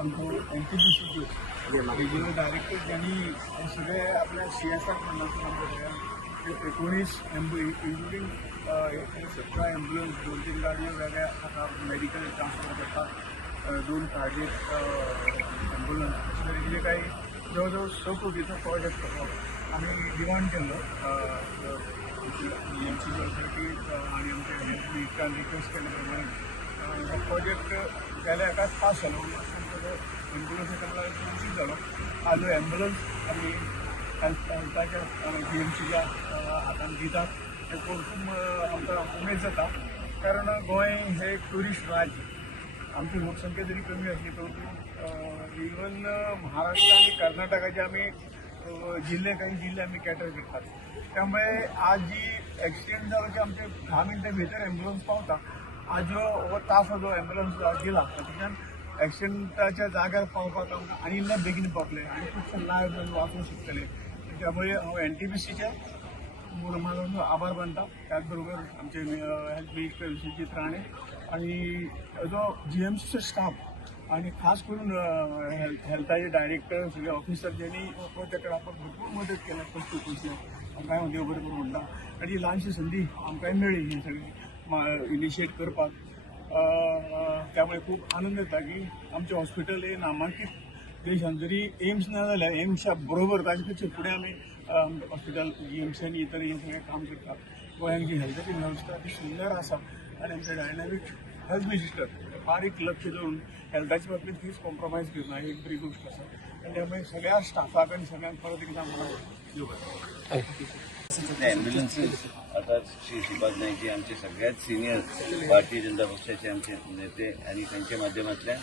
आमचं NTPC regional director ज्यांनी सगळे आपल्या CSR फंडातून 19 इन्क्लुडिंग 17 ॲम्ब्युलन्स 2-3 गाड्या वेगळ्या आता मेडिकल ट्रान्सफर करतात 2 प्रायव्हेट ॲम्ब्युलन्स अशा तरीके काही जवळजवळ 100 कोटीचा प्रोजेक्ट आम्ही डिमांड केलं EMC ऑथॉरिटी आणि आमच्या हेल्थ मिनिस्टरान रिक्वेस्ट केल्याप्रमाणे प्रोजेक्ट गेल्या एकाच पास झालो ॲम्ब्युलन्स मंजूर झालो आज ॲम्ब्युलन्स आम्ही हेल्थाच्या GMCच्या हातान दितात ते पळोवन आमकां उमेद जाता कारण गोंय हे एक ट्युरिस्ट राज्य आमची लोकसंख्या जरी कमी असली परंतु इवन महाराष्ट्र आणि कर्नाटकाचे आम्ही काही जिल्हे आम्ही कॅटर करतात त्यामुळे आज जी ॲक्सिडेंट झाला की आमचे 10 मिनटां भितर ॲम्ब्युलन्स पावता आज जो तास जो ॲम्ब्युलन्स गेला तातूंतल्यान ॲक्सिडेंटाच्या जाग्यार पावपाक आमकां आनी इल्ले बेगीन पावतले आनी खुबशे लायव्ह वाचूंक शकतले त्यामुळे हांव NTPCचे म्हाजो आभार मानता त्याचबरोबर आमचे हेल्थ मिनिस्टर विश्वजीत राणे आणि जो GMCचो स्टाफ आणि खास करून हेल्थाचे डायरेक्टर सगळे ऑफिसर ज्यांनी प्रोजेक्टाक आमकां भरपूर मदत केल्या पयशे आमकां हांव देव बरें करूं म्हणटा आनी ही ल्हानशी संदी आमकां मेळ्ळी ही सगळी इनिशिएट करपाक त्यामुळे खूप आनंद येता की आमचे हॉस्पिटल हे नामांकीत देशांत जरी एम्स ना जाल्यार एम्सच्या बरोबर ताचे पेक्षा फुडें आमी हॉस्पिटल GMC आनी इतर हे सगळें काम करतात गोंयांत जी हेल्थाची वेवस्था ती सुंदर आसा आनी आमचे डायनामीक हेल्थ मिनिस्टर बारीक लक्ष दवरून हेल्थाच्या बाबतींत खंयच कॉम्प्रोमायज करना ही एक बरी गोश्ट आसा आनी त्यामुळे सगळ्या स्टाफाक आनी सगळ्यांक परत एकदां मला ॲम्ब्युलन्सेस आता श्री श्रीपाद नाईक जी आमचे सगळ्यात सिनियर भारतीय जनता पक्षाचे आमचे नेते आणि त्यांच्या माध्यमांतल्यान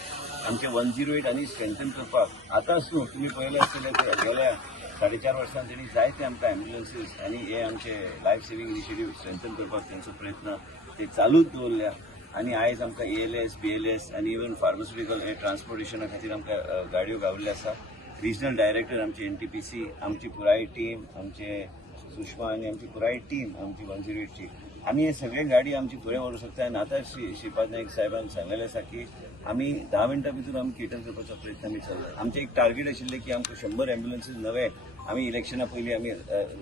आमचे 108 आनी स्ट्रेंथन करपाक आतां सून तुमी पळयलें आसतलें गेल्या 4.5 वर्सांत तेणी जायते आमकां ॲम्ब्युलन्सीस आनी हे आमचे लायफ सेव्हिंग इनिशिएटीव स्ट्रेंथन करपाक तेंचो प्रयत्न ते चालूच दवरल्या आनी आयज आमकां ALS BLS आनी इवन फार्मास्युटिकल हे ट्रान्सपोर्टेशना खातीर आमकां गाडयो गावल्ल्यो आसा रिजनल डायरेक्टर आमचे NTPC आमची पुराय टीम आमचे सुषमा आनी आमची पुराय टीम आमची 108ची आमी हे सगळे गाडी आमची फुडें व्हरूंक शकता आनी आतां श्रीपाद नाईक साहेबान सांगलेलें आसा की आमी 10 मिनटां भितर आमी केटर करपाचो प्रयत्न आमी चल्ला आमचें एक टार्गेट आशिल्लें की आमकां 100 ॲम्ब्युलन्सीस नवे आमी इलेक्शना पयलीं आमी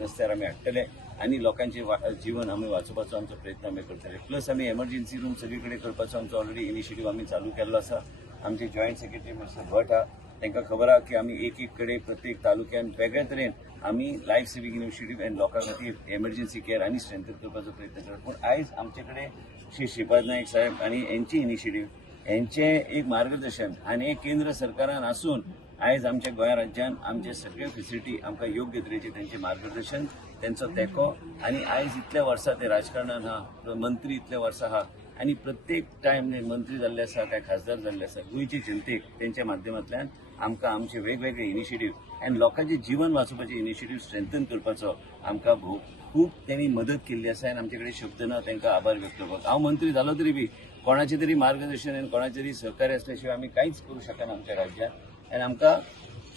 रस्त्यार आमी हाडटले आनी लोकांचें जीवन आमी वाचोवपाचो आमचो प्रयत्न आमी करतले प्लस आमी एमर्जन्सी रूम सगळे कडेन करपाचो आमचो ऑलरेडी इनिशिएटीव आमी चालू केल्लो आसा आमचे जॉयंट सेक्रेटरी मिस्टर भट आहा तांकां खबर आहा की आमी एक कडेन प्रत्येक तालुक्यान वेगळ्या तरेन आमी लायफ सेव्हिंग इनिशिएटीव आनी लोकां खातीर एमर्जन्सी केअर आनी स्ट्रेंथन करपाचो प्रयत्न करता पूण आयज आमचे कडेन श्री श्रीपाद नाईक साहेब आनी हेंची इनिशिएटीव हेंचे एक मार्गदर्शन आनी एक केंद्र सरकारान आसून आयज आमच्या गोंय राज्यान आमचे सगळे फेसिलिटी आमकां योग्य तरेचे तेंचे मार्गदर्शन तेंचो तेंको आनी आयज इतल्या वर्सां ते राजकारणान आहा मंत्री इतल्या वर्सां आहा आनी प्रत्येक टायम मंत्री जाल्ले आसा काय खासदार जाल्ले आसा गोंयचे जनतेक तेंच्या माध्यमांतल्यान आमकां आमचे वेगवेगळे इनिशिएटीव आनी लोकांचें जीवन वाचोवपाचे इनिशिएटीव स्ट्रेंथन करपाचो आमकां खूब तेणी मदत केल्ली आसा आनी आमचे कडेन शब्द ना तांकां आभार व्यक्त करपाक हांव मंत्री जालो तरी बी कोणाचें तरी मार्गदर्शन आनी कोणाचें तरी सहकार्य आसल्या शिवाय आमी कांयच करूं शकना आमच्या राज्यांत आनी आमकां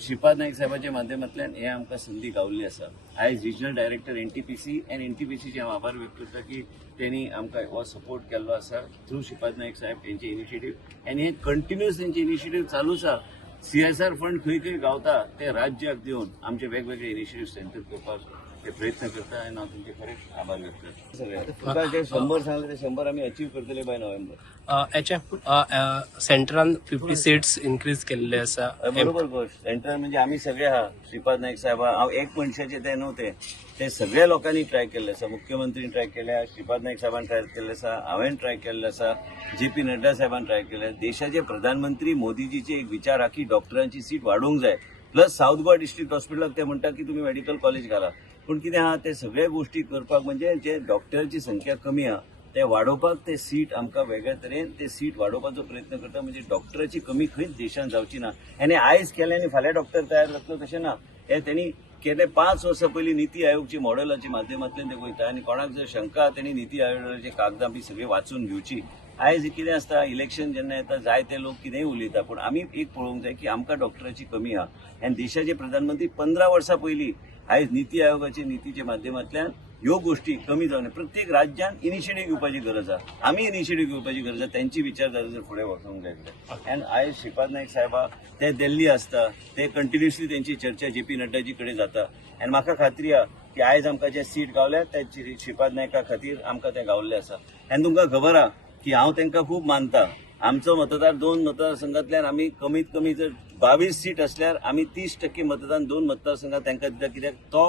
श्रीपाद नाईक साहेबाच्या माध्यमांतल्यान हे आमकां संदी गावल्ली आसा आयज रिजनल डायरेक्टर NTPC आनी NTPCचे हांव आभार व्यक्त करता की तेणी आमकां हो सपोर्ट केल्लो आसा थ्रू श्रीपाद नाईक साहेब तेंचे इनिशिएटीव आनी हे कंटिन्युअस तेंचे इनिशिएटीव चालू आसा CSR फंड खंय खंय गावता ते राज्याक दिवन आमचे वेगवेगळे इनिशिएटीव स्ट्रेंथन करपाक ते प्रयत्न करता आनी हांव तुमचे खरेंच आभार व्यक्त करता सगळे जे 100 सांगले ते 100 आमी अचीव करतले बाय नोव्हेंबर सेंटरान 50 सीट्स इन्क्रीज केल्ले आसा बरोबर गोष्ट सेंटर म्हणजे आमी सगळे आहा श्रीपाद नाईक साहेब हांव एक मनशाचे ते नव्हते ते सगळ्या लोकांनी ट्राय केल्ले आसा मुख्यमंत्रीन ट्राय केल्या श्रीपाद नाईक साहेबान ट्राय केल्ले आसा हांवें ट्राय केल्ले आसा JP नड्डा साहेबान ट्राय केले देशाचे प्रधानमंत्री मोदीजीचे एक विचार हा की डॉक्टरांची सीट वाडोवंक जाय प्लस साऊथ गोवा डिस्ट्रिक्ट हॉस्पिटलाक ते म्हणटा की तुम्ही मेडिकल कॉलेज घाला पूण कितें आहा ते सगळे गोष्टी करपाक म्हणजे जे डॉक्टरांची संख्या कमी आहा ते वाडोवपाक ते सीट आमकां वेगळ्या तरेन ते सीट वाडोवपाचो प्रयत्न करता म्हणजे डॉक्टराची कमी खंयच देशांत जावची ना आनी आयज केले आनी फाल्यां डॉक्टर तयार जातलो तशें ना हे तेणी केले 5 वर्सां पयलीं निती आयोगची मॉडेलाच्या माध्यमांतल्यान ते वयता आनी कोणाक जर शंका तेणी निती आयोगाचे कागदां बी सगळी वाचून घेवची आयज कितें आसता इलेक्शन जेन्ना येता जायते लोक कितेंय उलयता पूण आमी एक पळोवंक जाय की आमकां डॉक्टराची कमी आहा आनी देशाचे प्रधानमंत्री 15 वर्सां पयलीं आयज निती आयोगाचे नितीच्या माध्यमांतल्यान ह्यो गोष्टी कमी जावन प्रत्येक राज्यान इनिशिएटीव घेवपाची गरज आहा. आमी इनिशिएटीव घेवपाची गरज आहा. त्यांची विचारधारा जर फुडें वचोंक जाय जाल्यार. अँड आयज श्रीपाद नायक साहेबा ते दिल्ली आसता, ते कंटिन्युअसली त्यांची चर्चा JP नड्डाजी कडेन जाता. आनी म्हाका खात्री आहा की आयज आमकां जे सीट गावल्या ते श्रीपाद नायका खातीर आमकां ते गावल्ले आसा. आनी तुमकां खबर आहा की हांव तांकां खूब मानता. आमचो मतदार 2 मतदारसंघांतल्यान आमी कमीत कमी जर 22 सीट असल्यार आमी 30% मतदान 2 मतदारसंघात तांकां दिता. कित्याक तो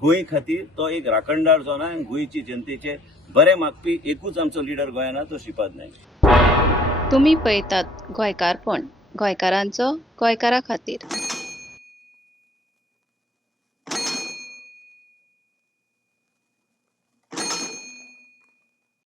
गोंय खातीर तो एक राखणदार जो ना, गोंयची जनतेचे बरे मागपी एकूच आमचो लिडर गोंयांत आहा, तो श्रीपाद नायक. तुम्ही पळयतात गोंयकारपण, गोंयकारांचो गोंयकारा खातीर.